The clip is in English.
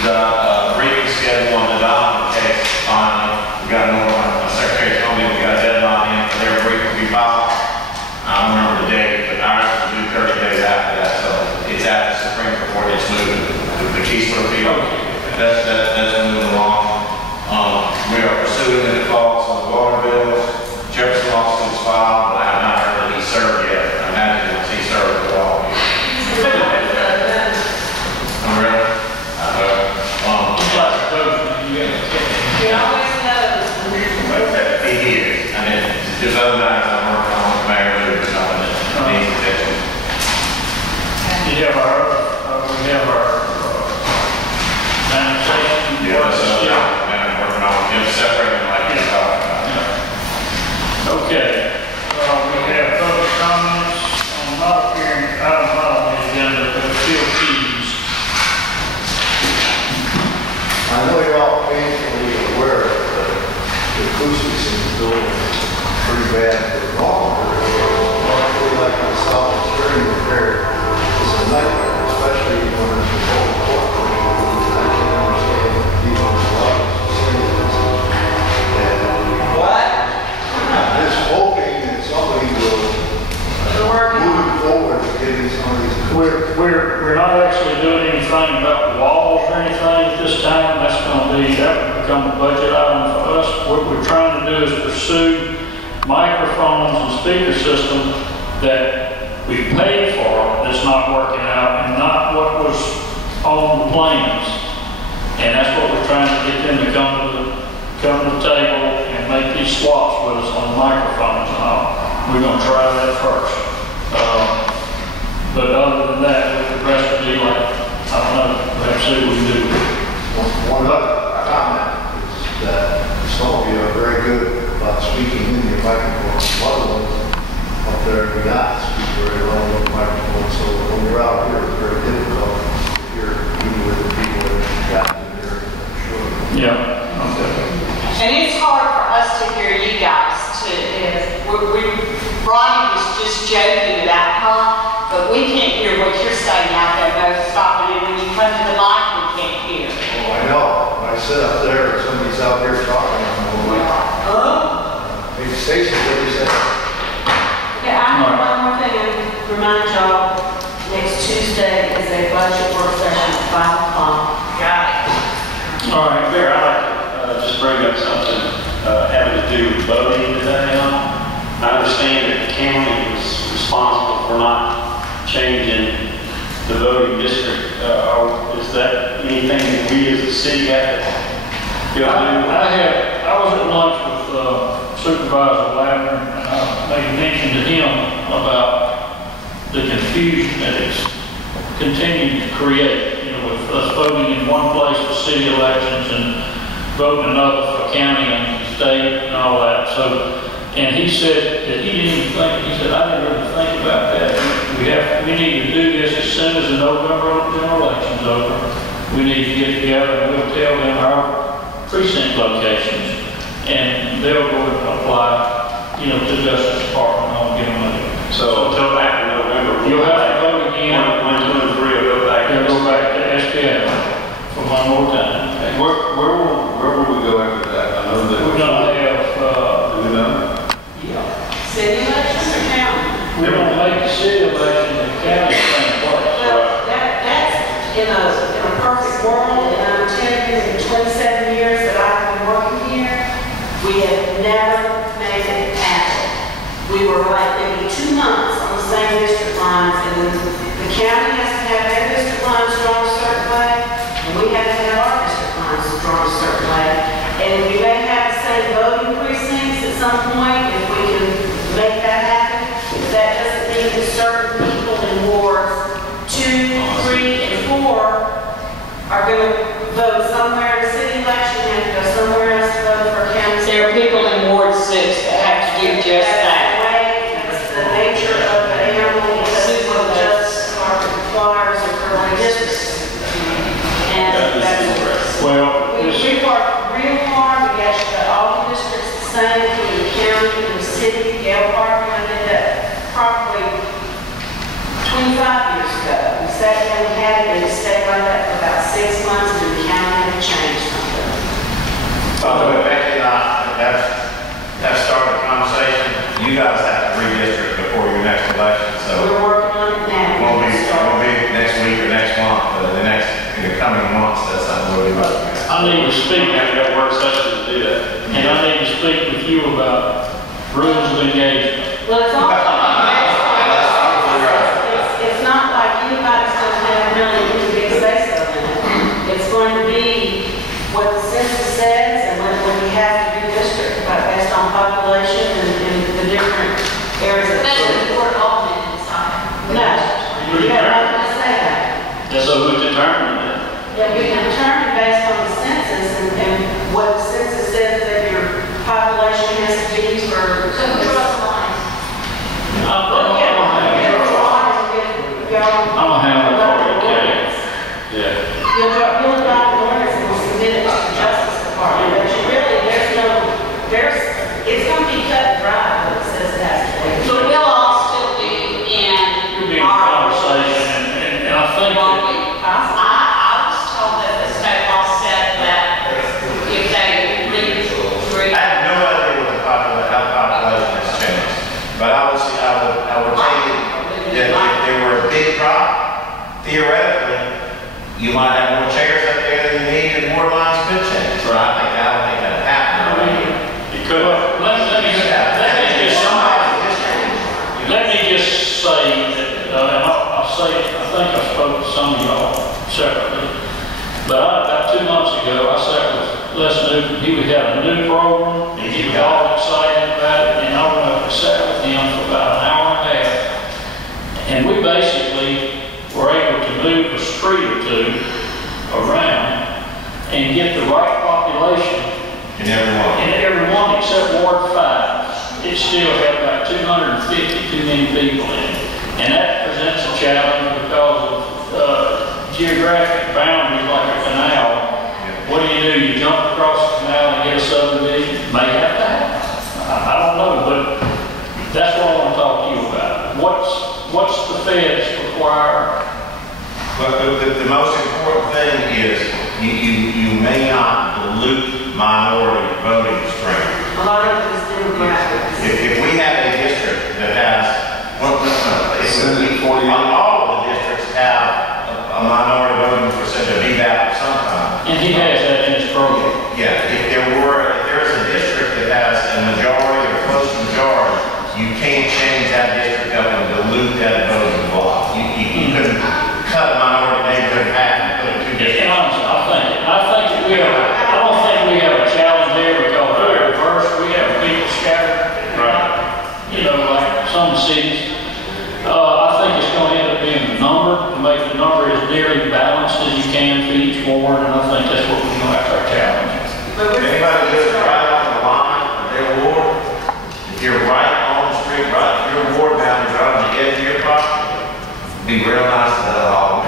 we've got a briefing schedule on the document case finally. We got my secretary told me we got a deadline in for their brief to be filed. I don't remember the date, but ours will do 30 days after that, so it's at the Supreme Court. It's moving. The Keysler appeal. That's moving along. We are pursuing the defaults on the water bills. Jefferson lawsuit's filed, but I have not heard that he's served yet. I imagine once he's served, we'll all be. I'm ready. He always knows. He is. I mean, there's other nights I'm working on with Mayor Lou or something that needs attention. We have our management. Yeah, so I'm working on him separating like you're talking about. Okay. We have public comments on not appearing item on the agenda, but still keys. I know you're all painfully aware of the acoustics in the building pretty bad for longer. Luckily, like myself, hearing repair is a nightmare, especially when it's a whole court. I can understand people's love to say this. What? I'm just hoping that somebody will move forward to getting some of these. We're not actually doing anything about the walls or anything at this time. That would become a budget item for us. What we're trying to do is pursue microphones and speaker system that we paid for that's not working out and not what was on the plans. And that's what we're trying to get them to come to the table and make these swaps with us on the microphones and all. We're going to try that first. But other than that, the rest would be like, I don't know, we'll have to see what we do. One other comment is that some of you are very good about speaking in your microphone. Other ones up there do not speak very well in the microphone, so when you're out here, it's very difficult if you're meeting with the people that you've got to hear, I'm sure. Yeah. Okay. And it's hard for us to hear you guys too. Brian was just joking about, but we can't hear what you're saying out there, no stopping it. When you come to the mic, we can't hear. Oh, I know. When I sit up there and somebody's out there talking, I'm like, hey, Stacy, what do you say? Yeah, I have one more thing to remind y'all. Next Tuesday is a budget work session at 5 o'clock. Got it. All right, Mayor, I'd like to just bring up something having to do with voting today. I understand that the county was responsible for not changing the voting district. Is that anything that we as a city have to go do? I was at lunch with Supervisor Ladner, and I made mention to him about the confusion that it's continuing to create, with us voting in one place for city elections and voting another for county and state and all that. So, and he said that he didn't even think, he said, I didn't really think about that. We need to do this as soon as the November general election's over. We need to get together and we'll tell them our precinct locations, and they'll go and apply, to the Justice Department and get them money. So until after November, You'll have to vote again. 1, 2, and 3 will go back. They'll go back to SPF for one more time. And where will we go after that? I know that We're gonna have, do we know? City elections or county? we're gonna make the city election and county same place. Well, that's in a perfect world, and I'm telling you, in 27 years that I've been working here, we have never made it happen. We were like maybe 2 months on the same district lines, and the county has to have their district lines drawn a certain way, and we have to have our district lines drawn a certain way. And we may have the same voting precincts at some point if we can make that happen. That doesn't mean that certain people in wards 2, 3, and 4 are going to vote somewhere in the city election and go somewhere else to vote for county. There are people in Ward 6 that have to do just that. That's the nature of the animal. That's what the Justice Department requires of her districts. And that's Well, we worked real hard. We actually got all the districts the same, including the county and the city. Gail Parker, I did that probably 25 years ago. We sat down and had it, and it stayed like that for about 6 months, and the county change something. By the way, Becky and I have started a conversation. You guys have to redistrict before your next election, so We're working on it now. it won't be next week or next month, but in the coming months, that's something we'll be looking at. I need to speak, We have that work session to do that. and I need to speak with you about rules of engagement. Well, it's all, it's not like anybody's going to have really any big say so in it. It's going to be what the census says and what we have to do district based on population and the different areas. That's the board alternate inside. No, you have nothing to say that. So who determined that? Yeah, you can determine based on the census and what the census says that your population has to be for. So who draws the lines? I'm gonna have it for you, Kelly. Yeah. You'll adopt an ordinance and we'll submit it to the Justice Department, but you really, it's gonna be cut and dry, what it says it has to be. But we'll all still be You'll be in in our. conversation, and I think Well, that I was told that the state law said that if they read. I have no idea what how the population has changed, but I would tell you that if there were a big crop, theoretically, you might have more chairs up there than you need and more lines could change. But I don't think that happened already. it could, let me just say that, and I'll say, I think I spoke to some of y'all separately, but about 2 months ago, I sat with Les Newton. He would have a new program, and he was all excited about it, and I went up and sat with him for about an hour and a half. And we basically were able to move a street or two around and get the right population In everyone. in every one except Ward 5. It still had about 250 too many people in it. And that presents a challenge because of geographic boundaries like a canal. What do? You jump across the canal and get a subdivision? May have to happen. I don't know, but that's what I want to talk to you about. What's the feds require? But the most important thing is you may not dilute minority voting strength. A lot of it is demographics. If we have a district that has, all of the districts have a minority voting percentage of VDAP of some kind. And he has that in his program. Yeah, if there is a district that has a majority or close to majority, you can't change that district up and dilute that voting block. You couldn't cut a minority neighborhood in half and put it two districts. I don't think we have a challenge there because we're diverse. We have people scattered. Like some cities. I think it's going to end up being the number, to make the number as nearly balanced as you can for each ward, and I think that's what we're going to have our challenge. But we're. Anybody lives right on the line of their ward, if you're right on the street, right, if your ward boundary right on the edge of your property, it'd be real nice to that all.